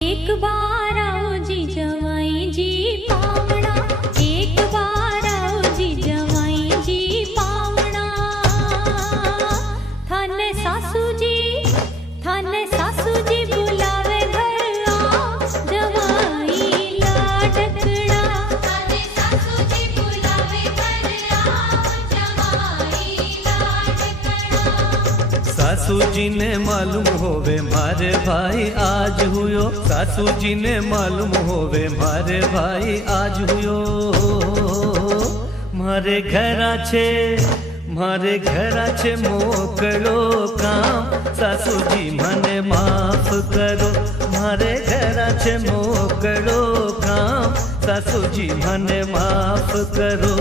एक बार आओ जी जवाई जी पावना, एक बार आओ जी जवाई जी पावना। थाने सासू जी बुलावे घर आओ जवाई लाडकड़ा। थाने सासू जी बुलावे घर आओ जवाई लाडकड़ा। सासू जी ने मालूम होवे मारे भाई आज हुयो, सासू जी ने मालूम होवे मारे भाई आज हुयो। मारे घरा छे मोकलो काम, सासू जी मने माफ करो। मारे घरा छे मोकलो काम, सासू जी मने माफ करो।